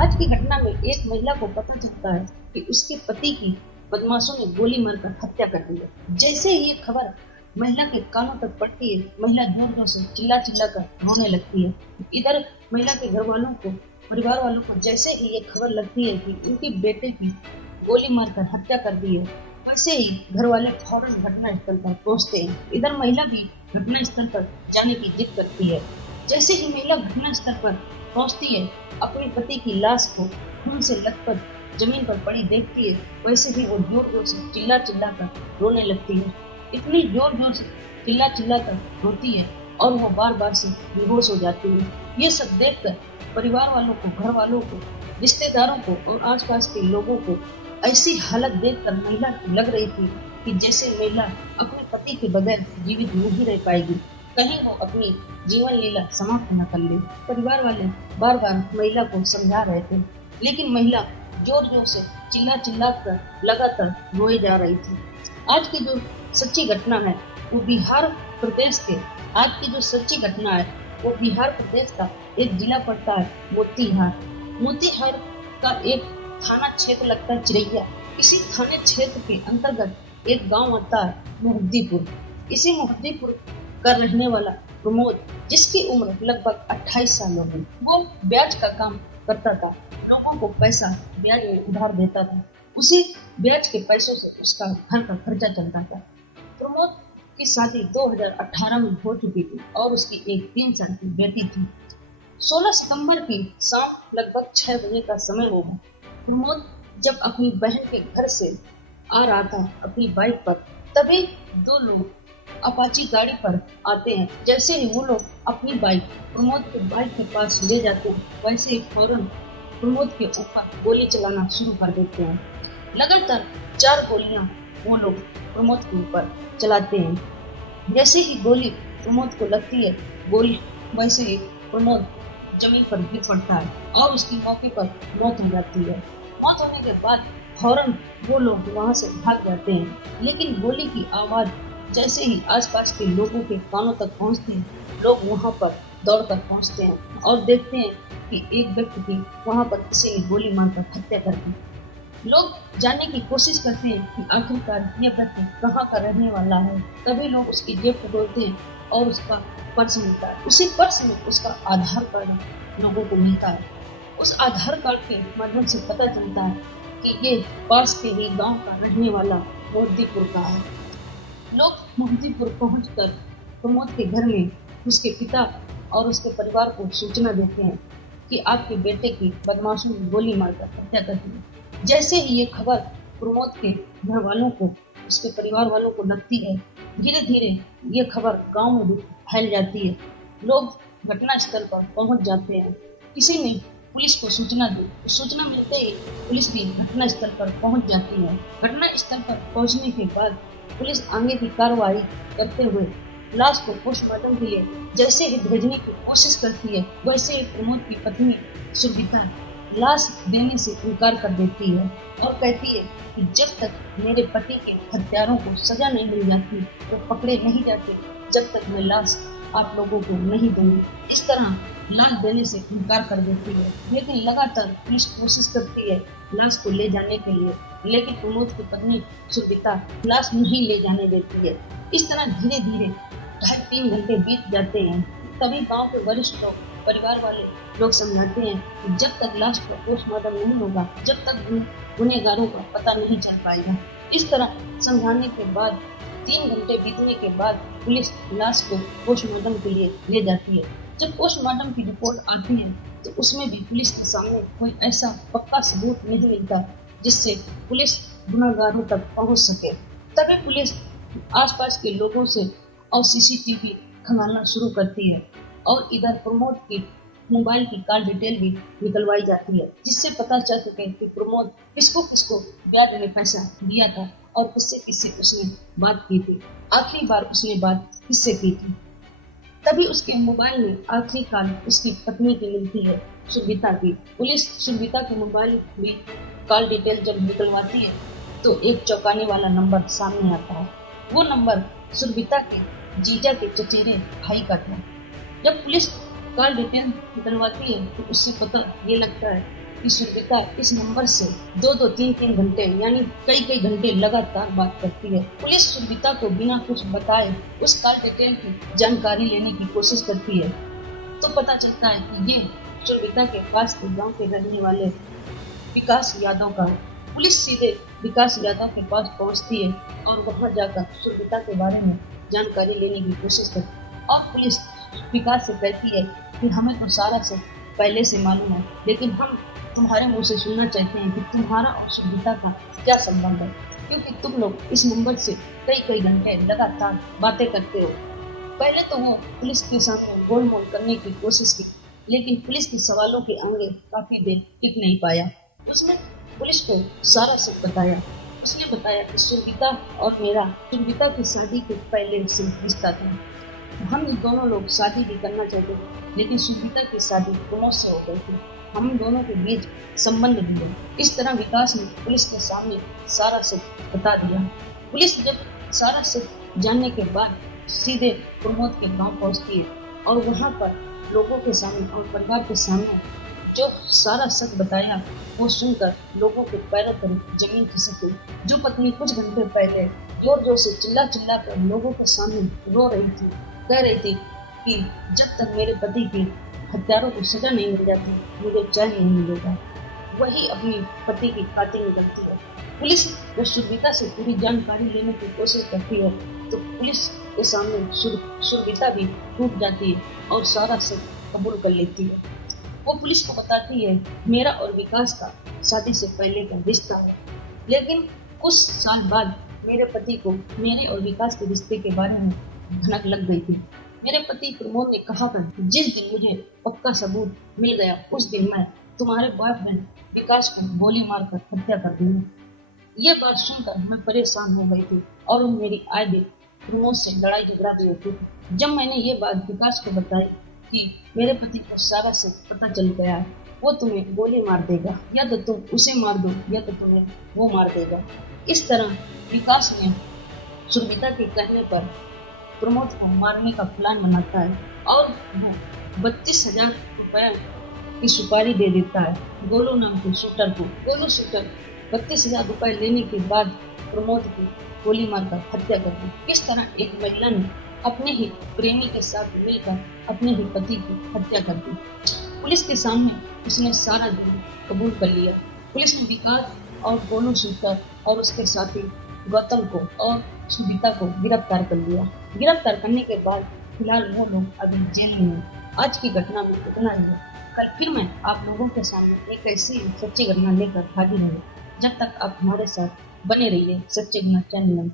आज की घटना में एक महिला को पता चलता है कि उसके पति की बदमाशों ने गोली मारकर हत्या कर दी है। जैसे ही ये खबर महिला के कानों तक पड़ती है, महिला जोर जोर से चिल्ला चिल्ला कर रोने लगती है। इधर महिला के घर वालों को, परिवार वालों को जैसे ही ये खबर लगती है कि उनके बेटे की गोली मारकर हत्या कर दी है, वैसे ही घर वाले फौरन घटना स्थल पर पहुंचते हैं। इधर महिला भी घटना स्थल पर जाने की जिद करती है। जैसे ही महिला घटना स्थल पर पहुंचती है, अपने पति की लाश को खून से लथपथ जमीन पर पड़ी देखती है, वैसे ही वो जोर जोर से चिल्ला चिल्ला कर रोने लगती है। इतनी जोर जोर से चिल्ला चिल्ला कर रोती है और वो बार बार से बेहोश हो जाती है। ये सब देखकर परिवार वालों को, घर वालों को, रिश्तेदारों को और आसपास के लोगों को ऐसी हालत देखकर महिला को लग रही थी कि जैसे महिला अपने पति के बगैर जीवित नहीं रह पाएगी, कहीं वो अपनी जीवन लीला समाप्त न कर ले। परिवार वाले बार बार महिला को समझा रहे थे, लेकिन महिला जोर जोर से चिल्ला चिल्ला कर लगातार रोए जा रही थी। आज की जो सच्ची घटना है वो बिहार प्रदेश के आज की जो सच्ची घटना है वो बिहार प्रदेश का एक जिला पड़ता है मोतिहार। मोतिहार का एक थाना क्षेत्र लगता है चिरैया। इसी थाने क्षेत्र के अंतर्गत एक गांव आता है मुहद्दीपुर। इसी मुहद्दीपुर का रहने वाला प्रमोद, जिसकी उम्र लगभग 28 साल हो गई, वो ब्याज का काम करता था। लोगों को पैसा ब्याज में उधार देता था। उसी ब्याज के पैसों से उसका घर का खर्चा चलता था। प्रमोद की शादी 2018 में हो चुकी थी और उसकी एक 3 साल की बेटी थी। 16 सितंबर की शाम लगभग 6 बजे का समय होगा। प्रमोद जब अपनी बहन के घर से आ रहा था अपनी बाइक पर, तभी दो लोग अपाची गाड़ी पर आते हैं। जैसे ही वो लोग अपनी बाइक प्रमोद के बाइक के पास ले जाते हैं, वैसे ही फौरन प्रमोद के ऊपर गोली चलाना शुरू कर देते हैं। लगातार 4 गोलियां वो लोग प्रमोद के ऊपर चलाते हैं। जैसे ही गोली प्रमोद को लगती है, गोली वैसे ही प्रमोद जमीन पर गिर पड़ता है और उसकी मौके पर मौत हो जाती है। मौत होने के बाद फौरन वो लोग वहां से भाग जाते हैं, लेकिन गोली की आवाज जैसे ही आसपास के लोगों के कानों तक पहुंचती है, लोग वहां पर दौड़कर पहुंचते हैं और देखते हैं कि एक व्यक्ति की वहां पर किसी ने गोली मारकर हत्या कर दी। लोग जानने की कोशिश करते हैं कि आखिरकार ये व्यक्ति कहाँ का रहने वाला है। तभी लोग उसकी जेब टटोलते हैं और उसका पर्स मिलता है। उसी पर्स में उसका आधार कार्ड लोगों को मिलता है। उस आधार कार्ड के माध्यम से पता चलता है कि ये पास के ही गांव का रहने वाला मोहद्दीपुर का है। लोग मोहद्दीपुर पहुंचकर प्रमोद के घर में उसके पिता और उसके परिवार को सूचना देते हैं कि आपके बेटे की बदमाशों ने गोली मारकर हत्या कर दी। जैसे ही ये खबर प्रमोद के घर वालों को, उसके परिवार वालों को लगती है, धीरे धीरे ये खबर गांव में भी फैल जाती है। लोग घटनास्थल पर पहुंच जाते हैं। किसी ने पुलिस को सूचना दी। सूचना मिलते ही पुलिस भी घटनास्थल पर पहुंच जाती है। घटनास्थल पर पहुंचने के बाद पुलिस आगे की कार्रवाई करते हुए लाश को पोस्टमार्टम के लिए जैसे ही भेजने की कोशिश करती है, वैसे ही प्रमोद की पत्नी सुरभिता लाश देने से इनकार कर देती है और कहती है कि जब तक मेरे पति के हत्यारों को सजा नहीं मिल जाती, वो पकड़े नहीं जाते, जब तक मैं लाश आप लोगों को नहीं दूंगी। इस तरह लाश देने से इनकार कर देती है, लेकिन लगातार पुलिस कोशिश करती है लाश को ले जाने के लिए, लेकिन प्रमोद की पत्नी सुरभिता लाश नहीं ले जाने देती है। इस तरह धीरे धीरे 2.5-3 घंटे बीत जाते हैं। तभी गांव के वरिष्ठ लोग, परिवार वाले लोग समझाते हैं कि जब तक लाश का पोस्टमार्टम नहीं होगा, जब तक गुनहगारों का पता नहीं चल पाएगा। इस तरह समझाने के बाद 3 घंटे बीतने के बाद पुलिस लाश को पोस्टमार्टम के लिए ले जाती है। जब पोस्टमार्टम की रिपोर्ट आती है तो उसमें भी पुलिस के सामने कोई ऐसा पक्का सबूत नहीं मिलता जिससे पुलिस गुनहगारों तक पहुंच सके। तभी पुलिस आसपास के लोगों से और सीसीटीवी खंगालना शुरू करती है और इधर प्रमोद की मोबाइल की कॉल डिटेल भी निकलवाई जाती है, जिससे पता चल सके कि प्रमोद किसको किसको ब्याज में पैसा दिया था और किससे किससे उसने बात की थी, आखिरी बार उसने बात किससे की थी। तभी उसके मोबाइल में आखिरी कॉल उसकी पत्नी की मिलती है, सुरभिता की। पुलिस सुरभिता के मोबाइल में कॉल डिटेल जब निकलवाती है तो एक चौंकाने वाला नंबर सामने आता है। वो नंबर सुरभिता के जीजा के चचेरे भाई का था। जब पुलिस कॉल डिटेल निकलवाती है तो उससे पता ये लगता है कि सुरभिता इस नंबर से 2-2 3-3 घंटे यानी कई घंटे लगातार बात करती है। पुलिस सुरभिता को बिना कुछ बताए उस कॉल डिटेल की जानकारी लेने की कोशिश करती है, तो पता चलता है कि ये सुरभिता के पास के गांव के रहने वाले विकास यादव का है। पुलिस सीधे विकास यादव के पास पहुंचती है और वहां जाकर सुरभिता के बारे में जानकारी लेने की कोशिश करती है और पुलिस विकास से कहती है कि हमें तो सारा से पहले से मालूम है, लेकिन हम तुम्हारे मुंह से सुनना चाहते हैं कि तुम्हारा और सुरभिता का क्या संबंध है, क्योंकि तुम लोग इस नंबर से कई घंटे लगातार बातें करते हो। पहले तो वो पुलिस के सामने गोलमोल करने की कोशिश की, लेकिन पुलिस के सवालों के आगे काफी देर टिक नहीं पाया। उसने पुलिस को सारा सच बताया। उसने बताया कि सुरभिता की शादी के पहले से रिश्ता था। हम दोनों लोग शादी भी करना चाहते थे, लेकिन सुरभिता की शादी दोनों से हो गई थी। हम दोनों के बीच संबंध भी है। इस तरह विकास ने पुलिस के सामने सारा सच बता दिया। पुलिस जब सारा सच जानने के बाद सीधे प्रमोद के गांव पहुंचती है और वहां पर लोगों के सामने और परिवार के सामने जो सारा सच बताया वो सुनकर लोगों के पैरों पर जमीन खिसक गई। जो पत्नी कुछ घंटे पहले जोर जोर से चिल्ला कर लोगों के सामने रो रही थी, कह रही थी कि जब तक मेरे पति के हत्यारों को सजा नहीं मिल जाती मुझे चैन नहीं मिलेगा, वही अपनी पति की कातिल निकलती है। पुलिस जब सुरभिता से पूरी जानकारी लेने की कोशिश करती है तो पुलिस के सामने सुरभिता भी टूट जाती है और सारा सच कबूल कर लेती है। वो पुलिस को बताती है मेरा और विकास का शादी से पहले का रिश्ता है, लेकिन कुछ साल बाद मेरे पति को मेरे और विकास के रिश्ते के बारे में भनक लग गई थी। मेरे पति प्रमोद ने कहा था जिस दिन मुझे पक्का सबूत मिल गया उस दिन मैं तुम्हारे बॉयफ्रेंड विकास को गोली मारकर हत्या कर दूंगा। ये बात सुनकर मैं परेशान हो गई थी और मेरी आए दिन प्रमोद से लड़ाई झगड़ा भी होती थी। जब मैंने ये बात विकास को बताई कि मेरे पति को सारा से पता चल गया है, वो तुम्हें गोली मार देगा, या तो तुम उसे मार दो या तो तुम्हें वो मार देगा। इस तरह विकास ने सुरभिता के कहने पर प्रमोद को मारने का प्लान बनाता है और वो 32,000 रुपए की सुपारी दे देता है गोलू नाम के शूटर को। गोलू शूटर 32,000 रुपए लेने के बाद प्रमोद की गोली मारकर हत्या कर दी। किस तरह एक महिला ने अपने ही प्रेमी के साथ मिलकर अपने ही पति की हत्या कर दी। पुलिस के सामने उसने सारा जुर्म कबूल कर लिया। पुलिस ने विकास और गोलू शूटर और उसके साथी गौतम को और सुनीता को गिरफ्तार कर लिया। गिरफ्तार करने के बाद फिलहाल वो लोग अभी जेल में हैं। आज की घटना में इतना ही है। कल फिर मैं आप लोगों के सामने एक ऐसी सच्ची घटना लेकर हाजिर हूँ। जब तक आप हमारे साथ बने रहिए सच्चे घटना चैनल।